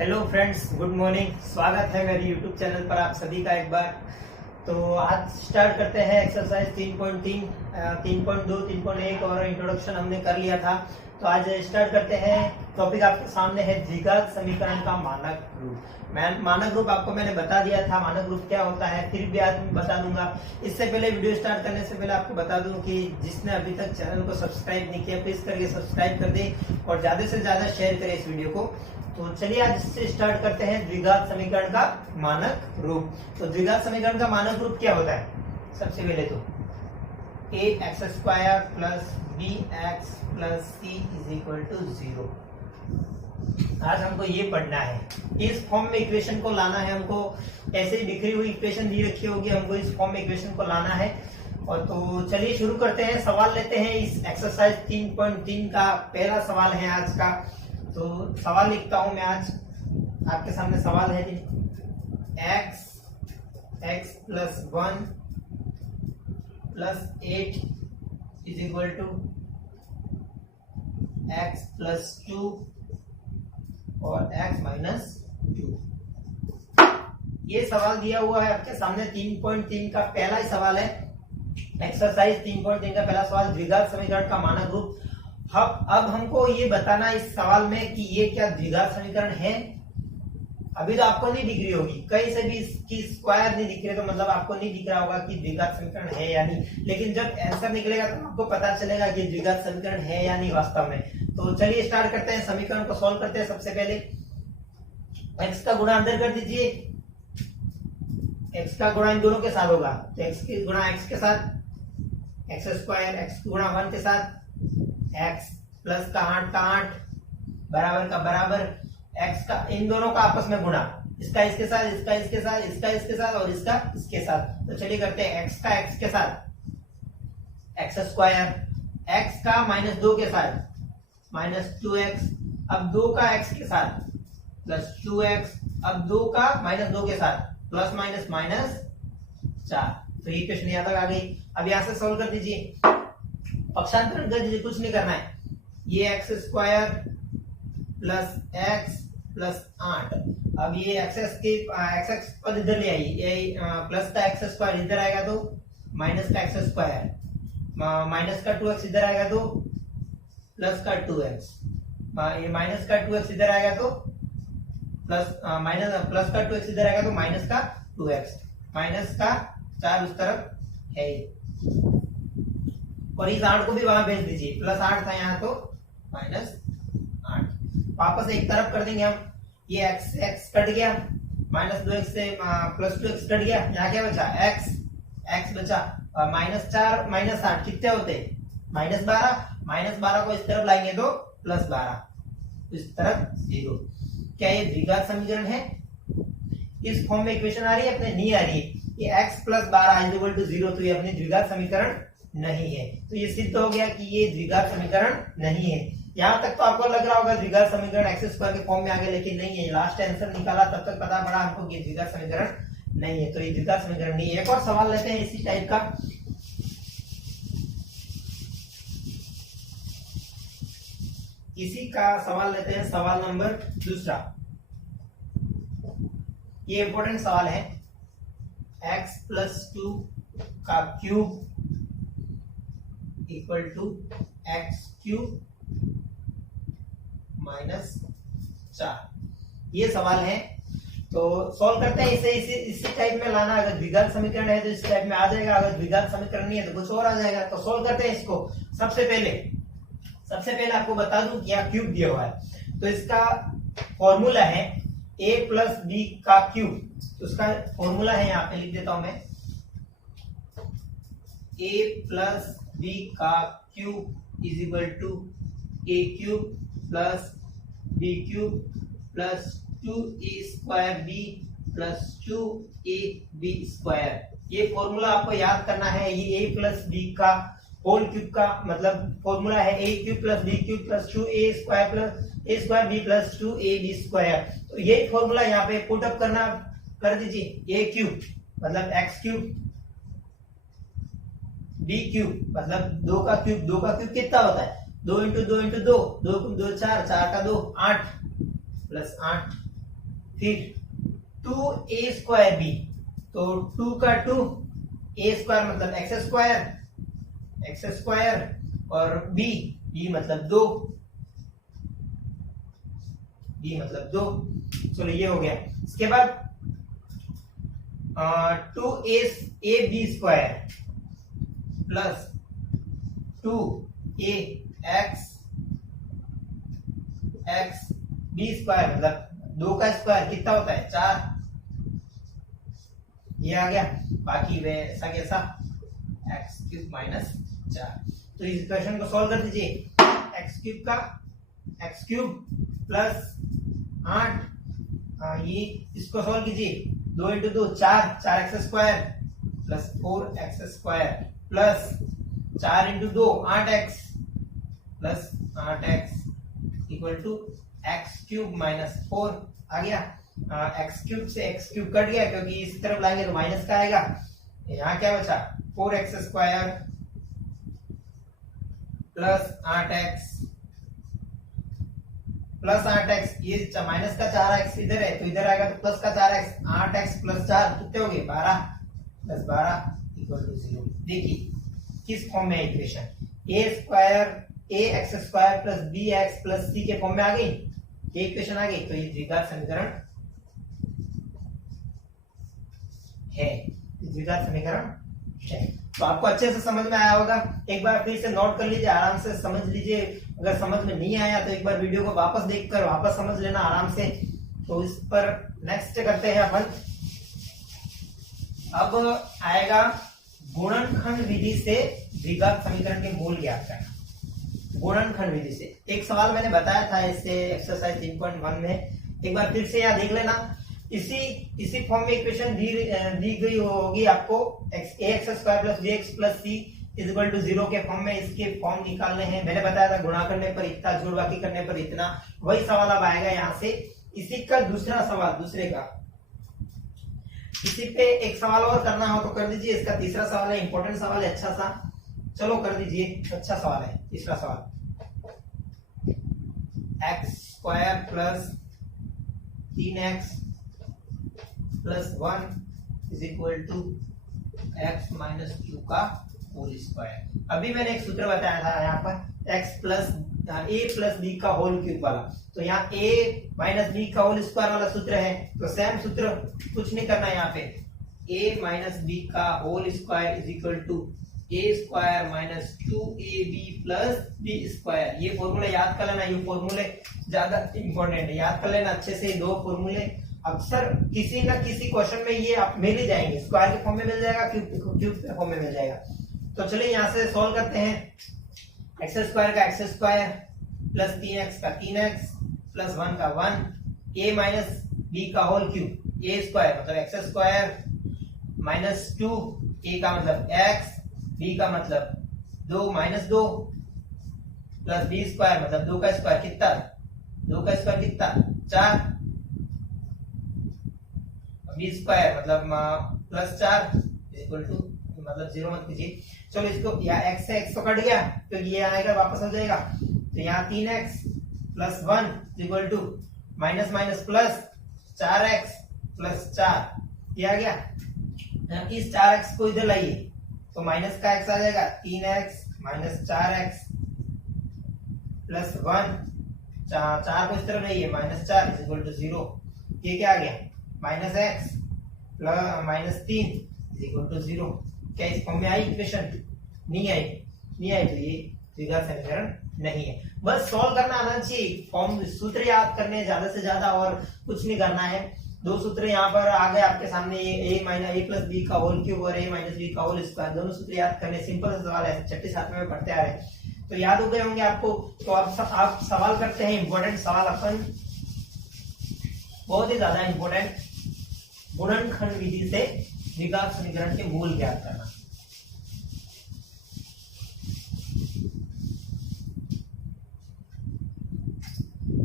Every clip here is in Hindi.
Hello friends, good morning. स्वागत है मेरे यूट्यूब चैनल पर आप सभी का एक बार। तो आज स्टार्ट करते हैं एक्सरसाइज 3.3, 3.2, 3.1 और इंट्रोडक्शन हमने कर लिया था। तो आज स्टार्ट करते हैं। टॉपिक आपके सामने है द्विघात समीकरण का मानक रूप। मानक रूप आपको मैंने बता दिया था, मानक रूप क्या होता है, फिर भी आज मैं बता दूंगा। इससे पहले वीडियो स्टार्ट करने से पहले आपको बता दूं कि जिसने अभी तक चैनल को सब्सक्राइब नहीं किया प्लीज करके सब्सक्राइब कर दे और ज्यादा से ज्यादा शेयर करें इस वीडियो को। तो चलिए आज इससे स्टार्ट करते हैं द्विघात समीकरण का मानक रूप। तो द्विघात समीकरण का मानक रूप क्या होता है? सबसे पहले तो ax² plus bx plus c is equal to 0। आज हमको ये पढ़ना है। इस फॉर्म में इक्वेशन को लाना है हमको। ऐसे ही बिखरी हुई इक्वेशन दी रखी होगी, हमको इस फॉर्म में इक्वेशन को लाना है। और तो चलिए शुरू करते हैं। सवाल लेते हैं इस एक्सरसाइज 3.3 का। पहला सवाल है आज का। तो सवाल लिखता हूं मैं। आज आपके सामने सवाल है x plus 1 plus 8 is equal to x plus 2 और x माइनस 2। ये सवाल दिया हुआ है आपके सामने। 3.3 का पहला ही सवाल है। एक्सरसाइज 3.3 का पहला सवाल, द्विघात समीकरण का मानक रूप। अब हमको ये बताना इस सवाल में कि ये क्या द्विघात समीकरण है। अभी तो आपको नहीं दिख रही होगी, कहीं से भी इसकी स्क्वायर नहीं दिख रही, तो मतलब आपको नहीं दिख रहा होगा कि द्विघात समीकरण है या नहीं। लेकिन जब आंसर निकलेगा तो आपको पता चलेगा कि द्विघात समीकरण है या नहीं वास्तव में। तो चलिए स्टार्ट करते हैं, समीकरण को सॉल्व करते हैं। सबसे पहले x का गुणा अंदर कर दीजिए। x का गुणा इन दोनों के साथ होगा, तो x की गुणा x के साथ, x² x गुणा 1 के साथ, x प्लस का 8 बराबर का बराबर, x का इन दोनों का आपस में गुणा, इसका इसके साथ, इसका इसके साथ, इसका इसके साथ और इसका इसके साथ। तो चलिए करते हैं x का x के साथ x², x का -2 के साथ -2x, अब 2 का x के साथ प्लस 2x, अब 2 का -2 के साथ प्लस माइनस -4। तो ये इक्वेशन यहाँ तक आ गई। अब यहां से सॉल्व कर दीजिए, पक्षांतरण कर दीजिए, कुछ नहीं करना है। ये x² प्लस x प्लस 8, अब ये x पद इधर ले आइए। प्लस का x² इधर आएगा तो माइनस का x², माइनस का 2x इधर आएगा तो प्लस का 2x, ये माइनस का 2x इधर आएगा तो प्लस का 2x इधर आएगा तो माइनस का 2x, माइनस का 4 उस तरफ है। और इस 8 को भी वहां भेज दीजिए, प्लस 8 था यहाँ तो -8। वापस एक तरफ कर देंगे हम। ये x कट गया, -2x से प्लस 2x कट गया, यहाँ क्या बचा x बचा, और -4 -8 कितने होते? -12 को इस तरफ लाएंगे तो +12, इस तरफ 0। क्या ये द्विघात समीकरण है? इस फॉर्म में इक्वेशन आ रही है अपने? नहीं आ रही है। ये x plus 12 is equal to 0, तो ये अपने द्विघात समीकरण नहीं है। तो ये सिद्ध हो गया कि ये द्विघात समीकरण नहीं है। यहाँ तक तो आपको लग रहा होगा द्विघात समीकरण x² के फॉर्म में आ गया, लेकिन नहीं है। लास्ट आंसर निकाला तब तक पता पड़ा हमको कि द्विघात समीकरण नहीं है। तो ये द्विघात समीकरण नहीं है। एक और सवाल लेते हैं इसी टाइप का। इसी का सवाल लेते हैं, सवाल नंबर 2। ये इंपॉर्टेंट सवाल है। x प्लस 2 का cube equal to x³ minus 4। ये सवाल है। तो सॉल्व करते हैं इसे। इसी टाइप में लाना। अगर द्विघात समीकरण है तो इस टाइप में आ जाएगा, अगर द्विघात समीकरण नहीं है तो कुछ और आ जाएगा। तो सॉल्व करते हैं इसको। सबसे पहले आपको बता दूं कि यहाँ क्यूब दिया हुआ है, तो इसका फॉर्मूला है a प्लस बी का क्यूब। तो उसका फॉर्मूला है, यहाँ पे लिख देता हूं मैं, a प्लस बी का cube is equal to a³ plus b³ plus 2a² b plus 2ab²। ये फॉर्मूला आपको याद करना है। ये a प्लस बी का होल क्यूब का मतलब फॉर्मूला है a³ plus b³ plus 2a² plus a² b plus 2ab²। तो यही फॉर्मूला यहाँ पे पुट अप कर दीजिए। a³ मतलब x³ b³ मतलब 2 का क्यूब कितना होता है? 2 × 2 × 2, 2 × 2 4, 4 का 2 8 प्लस 8 फिर 2a² b, तो 2 का 2, a² मतलब एक्स स्क्वायर और b मतलब 2, चलो ये हो गया। इसके बाद 2ab² प्लस 2ax b² मतलब 2 का स्क्वायर कितना होता है 4, ये आ गया। बाकी वैसा कैसा x³ माइनस 4। तो इस इक्वेशन को सॉल्व कर दीजिए। x³ प्लस 8, ये इसको सॉल्व कीजिए। 2 into 2 4x² plus 4x² plus 4 into 2 8x plus 8x equal to x³ minus 4 आ गया। x³ से x³ कट गया क्योंकि इस तरफ लाएंगे तो माइनस का आएगा। यहाँ क्या बचा 4x² प्लस 8x ये माइनस का 4x इधर है तो इधर आएगा तो प्लस का 4x, 8x प्लस 4 कितने हो गए 12 प्लस 12 इक्वल टू 0। देखिए किस फॉर्म में equation ax² plus bx plus c के फॉर्म में आ गई, ये इक्वेशन आ गई। तो ये द्विघात समीकरण है, द्विघात समीकरण है। तो आपको अच्छे से समझ में आया होगा। एक बार फिर से नोट कर लीजिए, आराम से समझ लीजिए। अगर समझ में नहीं आया तो एक बार वीडियो को वापस देखकर वापस समझ लेना आराम से। तो इस पर नेक्स्ट करते हैं अपन। अब आएगा गुणनखंड विधि से द्विघात समीकरण के मूल ज्ञात करना। गुणनखंड विधि से एक सवाल मैंने बताया था इससे एक्सरसाइज 3.1 में, एक बार फिर से यहाँ देख लेना। इसी फॉर्म में इक्वेशन दी गई होगी आपको। ax² plus bx plus c is equal to 0 के फॉर्म में इसके फॉर्म निकालने हैं। मैंने बताया था गुणा करने पर इतना, जोड़ बाकी करने पर इतना। वही सवाल अब आएगा यहाँ से। इसी का दूसरा सवाल, दूसरे का इसी पे एक सवाल और करना हो तो कर दीजिए। इसका तीसरा सवाल है, इंपॉर्टेंट सवाल है, अच्छा सा, चलो कर दीजिए। अच्छा सवाल है तीसरा सवाल। x² plus 3x plus 1 is equal to x minus q का होल स्क्वायर। अभी मैंने एक सूत्र बताया था यहाँ पर x plus a plus b का होल क्यूब वाला। तो यहाँ a माइनस b का होल स्क्वायर वाला सूत्र है, तो सेम सूत्र, कुछ नहीं करना यहाँ पे। a माइनस b का whole square is equal to a² minus 2ab plus b²। ये फॉर्मूला याद कर लेना, ये फॉर्मूले ज्यादा इंपॉर्टेंट है, याद कर लेना अच्छे से। दो फॉर्मूले अक्सर किसी ना किसी क्वेश्चन में ये आप मिल ही जाएंगे। स्क्वायर के फॉर्म में मिल जाएगा, क्यूब के फॉर्म में मिल जाएगा। तो चलिए यहाँ से सॉल्व करते हैं। x² का x² प्लस 3x का 3x प्लस 1 का 1, a माइनस b का होल क्यूब, a² मतलब x² माइनस 2, a का मतलब x, b का मतलब 2 माइनस 2 प्लस b² मतलब 2 का स्क्वायर कितना, 2 का स्क्वायर कितना 4, b² मतलब प्लस 4 इक्वल टू, मतलब 0 मत कीजिए। चलो इसको, या x से x तो कट गया क्योंकि ये आएगा वापस हो जाएगा। तो यहाँ 3x plus 1 equal to minus minus plus 4x plus 4, ये आ गया। इस 4x को इधर लाइए तो माइनस का x आ जाएगा, 3x माइनस 4x प्लस 1, 4 को इस तरफ लाइए माइनस 4 इक्वल टू 0। ये क्या आ गया minus x plus minus 3 equal to 0। क्या इस फॉर्म में आई इक्वेशन? नहीं आई, तो ये द्विघात समीकरण नहीं है। बस सॉल्व करना आना चाहिए, फॉर्म सूत्र याद करने ज्यादा से ज्यादा, और कुछ नहीं करना है। दो सूत्र यहाँ पर आ गए आपके सामने, a minus a plus b का होल क्यूब और a माइनस b का होल स्क्वायर। दोनों सूत्र याद करने, सिंपल सा सवाल है, छठी सातवें में पढ़ते आ रहे, तो याद हो गए होंगे आपको। तो आप सवाल करते हैं, इंपॉर्टेंट सवाल अपन, बहुत ही ज्यादा इंपॉर्टेंट। गुणनखंड विधि से द्विघात समीकरण के मूल ज्ञात करना।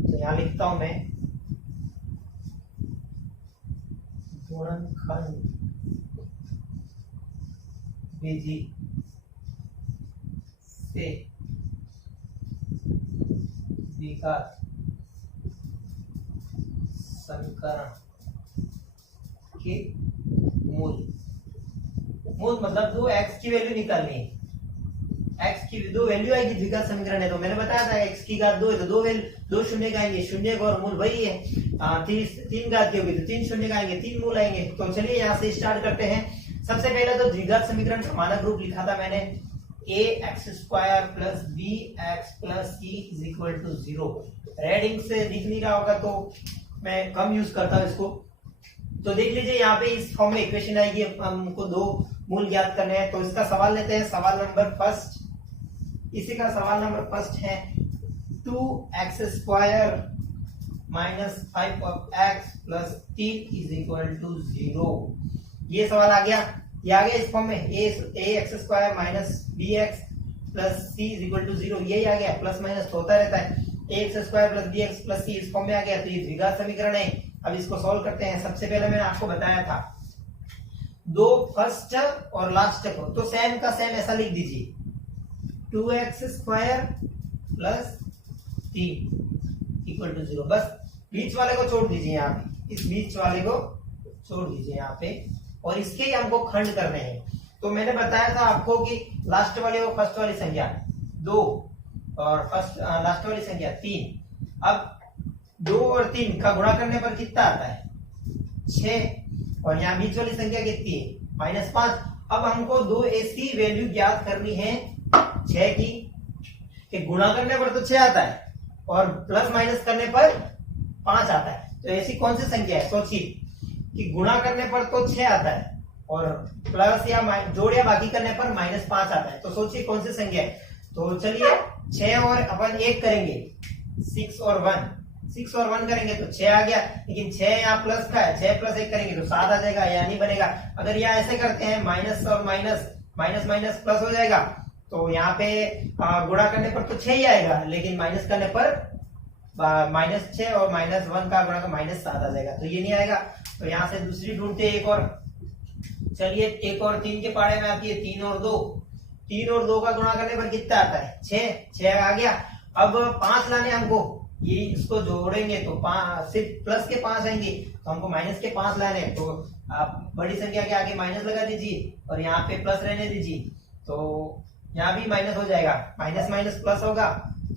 तो यहां लिखता हूं मैं, गुणनखंड विधि से द्विघात समीकरण के मूल, मूल मतलब दो x की वैल्यू निकालनी है। x की दो वैल्यू आएगी, द्विघात समीकरण है तो मैंने बताया था x की घात 2 है तो दो शून्य का आएंगे, शून्य का और मूल वही है। 3 घात की होगी तो 3 शून्य का आएंगे, 3 मूल आएंगे। तो चलिए यहाँ से स्टार्ट करते हैं। सबसे पहले तो द्विघात समीकरण का मानक रूप लिखा था मैंने, ax square plus bx plus c is equal to 0। रेडिंग से दिख नहीं रहा होगा तो मैं कम यूज करता हूँ इसको। तो देख लीजिए यहाँ पे इस फॉर्म में इक्वेशन आएगी, हमको दो मूल ज्ञात करने हैं। तो इसका सवाल लेते हैं, सवाल नंबर फर्स्ट। इसी का सवाल नंबर फर्स्ट है 2x square minus 5x plus 3 is equal to 0। ये सवाल आ गया, ये आ गया इस फॉर्म में, ax square minus bx plus c is equal to 0। यही आ गया, प्लस माइनस होता रहता है। ax square plus bx plus c इस फॉर्म में आ गया, तो ये द्विघात समीकरण है। अब इसको सॉल्व करते हैं। सबसे पहले मैंने आपको बताया था दो फर्स्ट और लास्ट को तो सेम का सेम ऐसा लिख दीजिए, 2x square plus 3 equal to 0। बस बीच वाले को छोड़ दीजिए, यहाँ पे इस बीच वाले को छोड़ दीजिए यहाँ पे, और इसके ही हमको खंड करने हैं। तो मैंने बताया था आपको कि लास्ट वाले और फर्स्ट वाली संख्या 2 और फर्स्ट लास्ट वाली संख्या 3। अब 2 और 3 का गुणा करने पर कितना आता है, 6, और यहाँ बीच वाली संख्या कितनी है, -5। अब हमको दो ऐसी वैल्यू ज्ञात करनी है 6 की, कि गुणा करने पर तो 6 आता है और प्लस माइनस करने पर 5 आता है। तो ऐसी कौन सी संख्या है, सोचिए कि गुणा करने पर तो 6 आता है और प्लस या जोड़ या बाकी करने पर -5 आता है। तो सोचिए कौन सी संख्या है। तो चलिए 6 और अपन 1 करेंगे, 6 और 1 करेंगे तो 6 आ गया। लेकिन 6 यहाँ प्लस का है, 6 प्लस 1 करेंगे तो 7 आ जाएगा, या नहीं बनेगा। अगर यहाँ ऐसे करते हैं माइनस और माइनस, माइनस माइनस प्लस हो जाएगा, तो यहाँ पे गुणा करने पर तो 6 ही आएगा, लेकिन माइनस करने पर -6 और -1 का गुणा का -7 आ जाएगा, तो ये नहीं आएगा। तो यहाँ से दूसरी ढूंढते एक और, चलिए 1 और 3 के पाड़े में आती है 3 और 2 का गुणा करने पर कितना आता है, 6 आ गया। अब 5 लाने हमको, ये इसको जोड़ेंगे तो सिर्फ प्लस के 5 आएंगे, तो हमको माइनस के 5 लाने। तो आप बड़ी संख्या के आगे माइनस लगा दीजिए और यहाँ पे प्लस रहने दीजिए, तो यहाँ भी माइनस हो जाएगा, माइनस माइनस प्लस होगा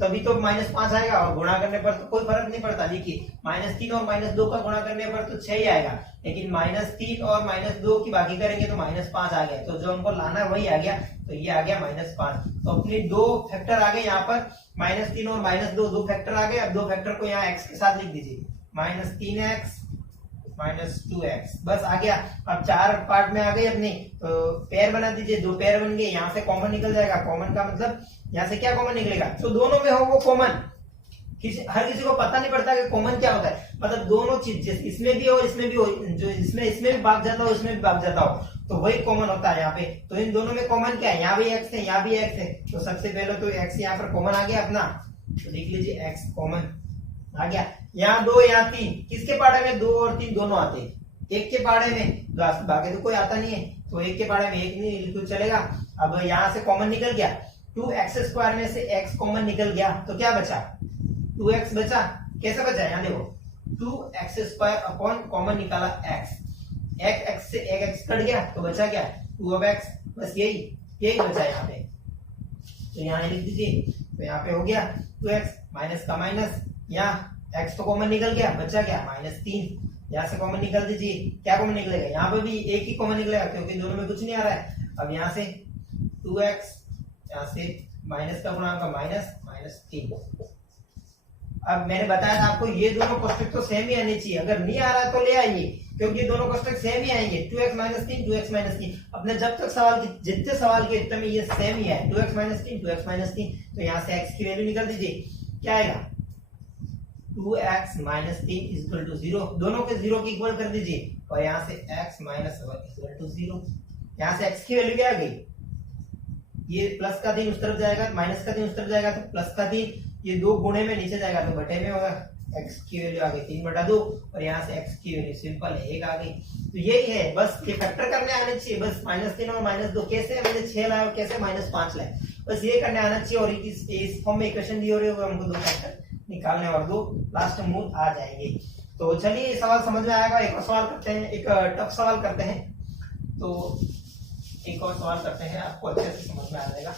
तभी तो -5 आएगा, और गुणा करने पर तो कोई फर्क नहीं पड़ता। देखिए -3 और -2 का गुणा करने पर तो 6 ही आएगा, लेकिन -3 और -2 की बाकी करेंगे तो -5 आ गया। तो जो हमको लाना है वही आ गया, तो ये आ गया -5। तो अपनी दो फैक्टर आ गए यहाँ पर, -3 और -2 दो फैक्टर आ गए। अब दो फैक्टर को यहाँ x के साथ लिख दीजिए, -3x -2x, बस आ गया। अब 4 पार्ट में आ गई अपनी, तो पेयर बना दीजिए, 2 पेयर बन गए। यहाँ से कॉमन निकल जाएगा, कॉमन का मतलब यहाँ से क्या कॉमन निकलेगा, तो दोनों में हो वो कॉमन। हर किसी को पता नहीं पड़ता कि कॉमन क्या होता है, मतलब दोनों चीज इसमें भी हो इसमें भी हो, जो इसमें भी भाग जाता हो इसमें भी भाग जाता हो, तो वही कॉमन होता है यहाँ पे। तो इन दोनों में कॉमन क्या है, यहाँ भी x है यहाँ भी x है, तो सबसे पहले तो x यहाँ पर कॉमन आ गया अपना, तो देख लीजिए x कॉमन आ गया। यहाँ 2 यहाँ 3, किसके पाड़े में 2 और 3 दोनों आते हैं, एक के पाड़े में, बाकी तो कोई आता नहीं है, तो एक के पाड़े में एक नहीं तो चलेगा। अब यहाँ से कॉमन निकल गया, 2x स्क्वायर में से x कॉमन निकल गया, तो क्या बचा, 2x बचा। कैसे बचा, यहाँ देखो 2x स्क्वायर अपॉन कॉमन निकाला x से एक x कट गया तो बचा क्या, 2x, बस यही बचा यहाँ पे। तो यहाँ लिख दीजिए, तो यहाँ पे हो गया 2x माइनस का माइनस, यहाँ x तो कॉमन निकल गया, बचा क्या -3, यहाँ से कॉमन निकाल दीजिए, क्या कॉमन निकलेगा, यहाँ पे भी एक ही कॉमन निकलेगा क्योंकि दोनों में कुछ नहीं आ रहा है। अब यहाँ से 2x, यहाँ से माइनस का गुणांक -3। अब मैंने बताया था आपको ये दोनों कोष्टक तो सेम ही आने चाहिए, अगर नहीं आ रहा तो ले आइए, क्योंकि दोनों कोष्टक सेम ही आएंगे, 2x -3 2x -3। अपने जब तक सवाल की जितने सवाल के उत्तर में ये सेम ही है, 2x -3 2x -3। तो यहाँ से x की वैल्यू निकाल दीजिए, क्या आएगा 2x -3 इक्वल टू 0, दोनों के 0 की इक्वल कर दीजिए, और यहाँ से x -1 इक्वल टू 0। यहाँ से x की वैल्यू क्या आ गई, ये प्लस का 3 उस तरफ जाएगा, माइनस का 3 उस तरफ जाएगा, तो प्लस का 3 ये 2 गुणे में नीचे जाएगा तो बटे में होगा। x की वैल्यू आ गई 3/2, और यहाँ से x की वैल्यू सिंपल है 1 आ गई। तो यही है, बस ये फैक्टर करने आने चाहिए, बस -3 और -2 कैसे मैंने 6 लाया और कैसे -5 लाया, बस ये करने आना चाहिए। और इस फॉर्म में इक्वेशन दी हो रही होगी, हमको दो फैक्टर निकालने और दो लास्ट मूल आ जाएंगे। तो चलिए सवाल समझ में आएगा। एक और सवाल करते हैं, एक टफ सवाल करते हैं। तो एक और सवाल करते हैं, आपको अच्छे से समझ में आ जाएगा।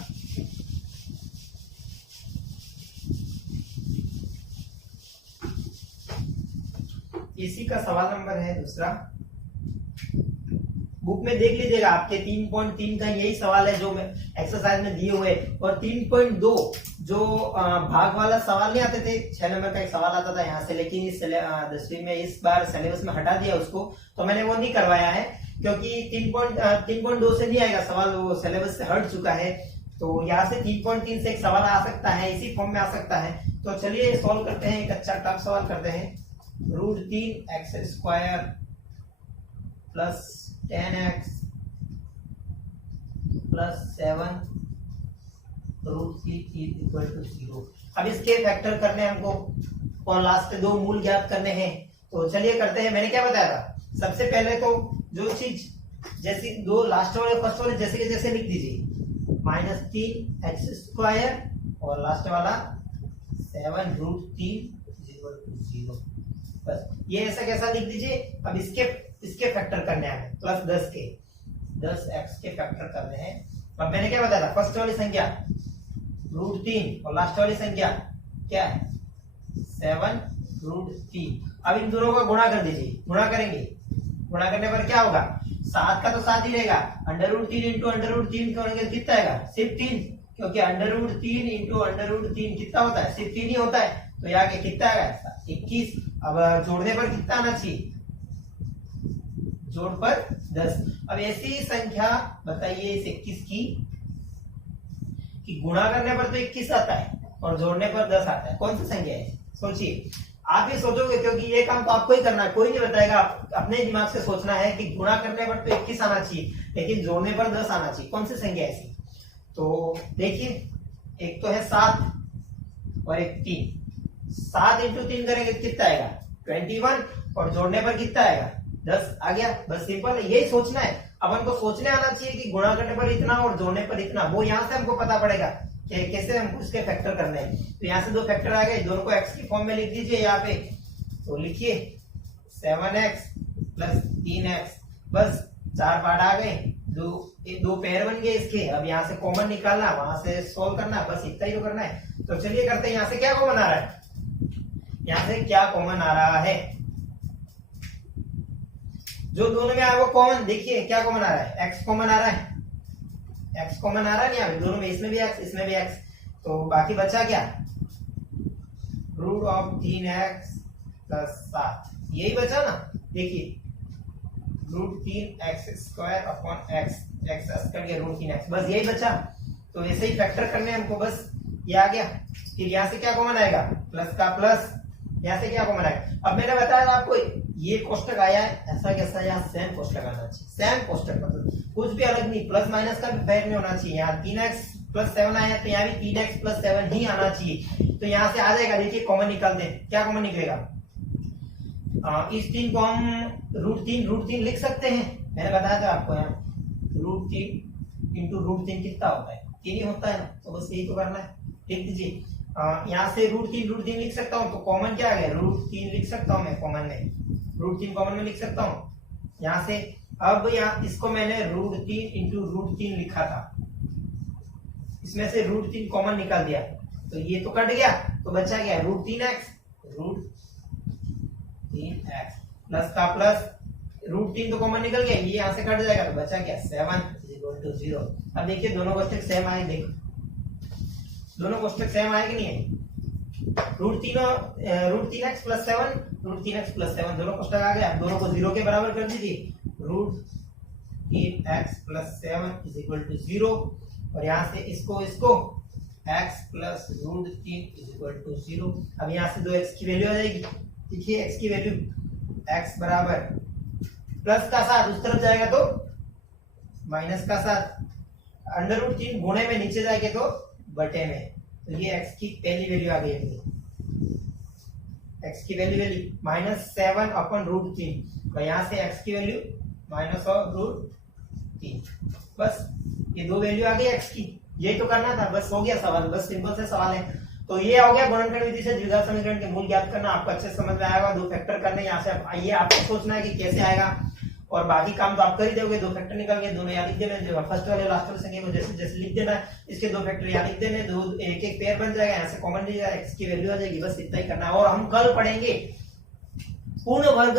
इसी का सवाल नंबर है दूसरा। बुक में देख लीजिएगा, आपके 3.3 का यही सवाल है जो मैं एक्सरसाइज में दिए हुए। और 3.2 जो भाग वाला सवाल नहीं आते थे, 6 नंबर का एक सवाल आता था यहाँ से, लेकिन इस 10वीं में इस बार सिलेबस में हटा दिया उसको, तो मैंने वो नहीं करवाया है क्योंकि 3.2 से नहीं आएगा सवाल, वो सिलेबस से हट चुका है। तो यहाँ से 3.3 से एक सवाल आ सकता है, इसी फॉर्म में आ सकता है। तो चलिए सॉल्व करते हैं, एक अच्छा टफ सवाल करते हैं। √3x² plus 10x plus 7 √3 = 0। अब इसके फैक्टर करने हैं हमको और लास्ट दो मूल ज्ञात करने हैं। तो चलिए करते हैं। मैंने क्या बताया था, सबसे पहले तो जो चीज जैसी दो लास्ट वाले फर्स्ट वाले जैसे के जैसे लिख दीजिए, -3x² और लास्ट वाला 7 √3 = 0। बस ये ऐसा कैसा लिख दीजिए। अब इसके फैक्टर करने हैं प्लस 10 के, 10x के फैक्टर करने हैं। अब मैंने क्या बताया था, फर्स्ट वाली संख्या √3 और लास्ट वाली संख्या क्या है 7 √3। अब इन दोनों का गुणा कर दीजिए, गुणा करेंगे, गुणा करने पर क्या होगा, 7 का तो 7 ही रहेगा, √3 इंटू √3 करेंगे कितना आएगा, सिर्फ 3, क्योंकि √3 इंटू √3 कितना होता है, सिर्फ 3 ही होता है। तो यहाँ के कितना आएगा 21। अब जोड़ने पर कितना आना चाहिए, जोड़ पर 10। अब ऐसी संख्या बताइए इस 21 की कि गुणा करने पर तो 21 आता है और जोड़ने पर 10 आता है। कौन सी संख्या है, सोचिए। आप ही सोचोगे क्योंकि ये काम तो आपको ही करना है, कोई नहीं बताएगा। आप अपने दिमाग से सोचना है कि गुणा करने पर तो 21 आना चाहिए, लेकिन जोड़ने पर 10 आना चाहिए। कौन सी संख्या है ऐसी, तो देखिए एक तो है 7 और एक 3। 7 इंटू 3 करेंगे कितना आएगा 21 और जोड़ने पर कितना आएगा 10 आ गया। बस सिंपल है, यही सोचना है। अपन को सोचने आना चाहिए कि गुणा करने पर इतना और जोड़ने पर इतना, वो यहाँ से हमको पता पड़ेगा कि कैसे हमको इसके फैक्टर करने हैं। तो यहाँ से दो फैक्टर आ गए, दोनों को x की फॉर्म में लिख दीजिए यहाँ पे। तो लिखिए 7x प्लस 3x, बस 4 पार्ट आ गए, दो पेयर बन गए इसके। अब यहाँ से कॉमन निकालना, वहां से सोल्व करना, बस इतना ही तो करना है। तो चलिए करते हैं। यहाँ से क्या कॉमन आ रहा है, यहाँ से क्या कॉमन आ रहा है, जो दोनों में आया वो कॉमन, देखिए क्या कॉमन आ रहा है, x कॉमन आ रहा है, x कॉमन आ रहा है नहीं, दोनों में, इसमें भी x इसमें भी x। तो बाकी बचा क्या, √3x प्लस 7, यही बचा ना। देखिए √3x² upon x, x cut गया √3x, बस यही बचा। तो ऐसे ही फैक्टर करने हमको, बस ये आ गया। फिर यहाँ से क्या कॉमन आएगा, प्लस का प्लस, यहाँ से क्या कॉमन आएगा। अब मैंने बताया था आपको, ये कोष्टक आया है ऐसा कैसा, यहाँ सेम कोष्टक आना चाहिए, सेम कोष्टक, मतलब कुछ भी अलग नहीं, प्लस माइनस का भी भेद नहीं होना चाहिए। यहाँ 3x प्लस 7 आया है तो यहाँ भी 3x प्लस 7 ही आना चाहिए। तो यहाँ से आ जाएगा, देखिए कॉमन निकालते हैं, क्या कॉमन निकलेगा। इस 3 को हम √3 लिख सकते हैं, मैंने बताया था आपको। यहाँ √3 इंटू √3 कितना होता है, 3 ही होता है ना। तो बस यही तो करना है, लिख दीजिए। यहाँ से √3 लिख सकता हूँ, तो कॉमन क्या आ गया, √3 लिख सकता हूँ मैं कॉमन में, √3 कॉमन में लिख सकता हूँ यहाँ से। अब यहाँ इसको मैंने √3 इंटू √3 लिखा था, इसमें से √3 कॉमन निकाल दिया, तो ये तो कट गया, तो बचा गया √3x प्लस का प्लस, √3 तो कॉमन निकल गया, ये यहाँ से कट जाएगा, तो बचा गया 7 = 0। अब देखिए दोनों कोष्टक सेम आए, देखो दोनों कोष्टक सेम आए कि नहीं है। √3x प्लस 7, √3x प्लस 7 दोनों कोष्टक आ गए। अब दोनों को 0 के बराबर कर दीजिए, √3x प्लस 7 = 0। और यहाँ से इसको x प्लस √3 = 0। अब यहाँ से 2x की वैल्यू आ जाएगी, देखिए x की वैल्यू, x बराबर प्लस का 7 उस तरफ जाएगा तो माइनस का 7, √3 गुणे में नीचे जाएंगे तो बटे में। तो ये x की पहली वैल्यू आ गई अपनी, x की वैल्यू -7 अपन √3, और यहाँ से x की वैल्यू -√3। बस ये दो वैल्यू आ गई x की, यही तो करना था, बस हो गया सवाल, बस सिंपल से सवाल है। तो ये हो गया गुणनखंड विधि से द्विघात समीकरण के मूल ज्ञात करना। आपको अच्छे समझ में आएगा। दो फैक्टर करने यहाँ से आइए, आपको सोचना है कि कैसे आएगा, और बाकी काम तो आप कर ही दोगे। दो फैक्टर निकल गए, दोनों यहाँ लिख देना, जो फर्स्ट वाले लास्ट वाले संख्या को जैसे जैसे लिख देना है, इसके दो फैक्टर यहाँ लिख देने, दो एक एक पेयर बन जाएगा, यहाँ से कॉमन लीजिएगा, एक्स की वैल्यू आ जाएगी, बस इतना ही करना है। और हम कल पढ़ेंगे पूर्ण वर्ग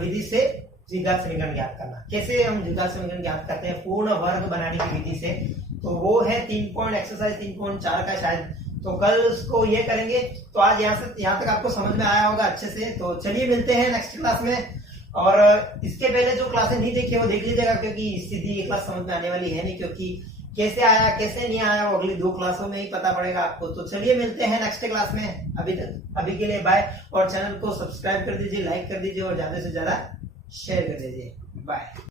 विधि से द्विघात समीकरण ज्ञात करना। कैसे हम द्विघात समीकरण ज्ञात करते हैं पूर्ण वर्ग बनाने की विधि से, तो वो है एक्सरसाइज 3.4 का शायद, तो कल उसको ये करेंगे। तो आज यहाँ तक आपको समझ में आया होगा अच्छे से। तो चलिए मिलते हैं नेक्स्ट क्लास में। और इसके पहले जो क्लासें नहीं देखी वो देख लीजिएगा, क्योंकि सीधी ये क्लास समझ में आने वाली है नहीं, क्योंकि कैसे आया कैसे नहीं आया वो अगली 2 क्लासों में ही पता पड़ेगा आपको। तो चलिए मिलते हैं नेक्स्ट क्लास में। अभी के लिए बाय, और चैनल को सब्सक्राइब कर दीजिए, लाइक कर दीजिए, और ज्यादा से ज्यादा शेयर कर दीजिए। बाय।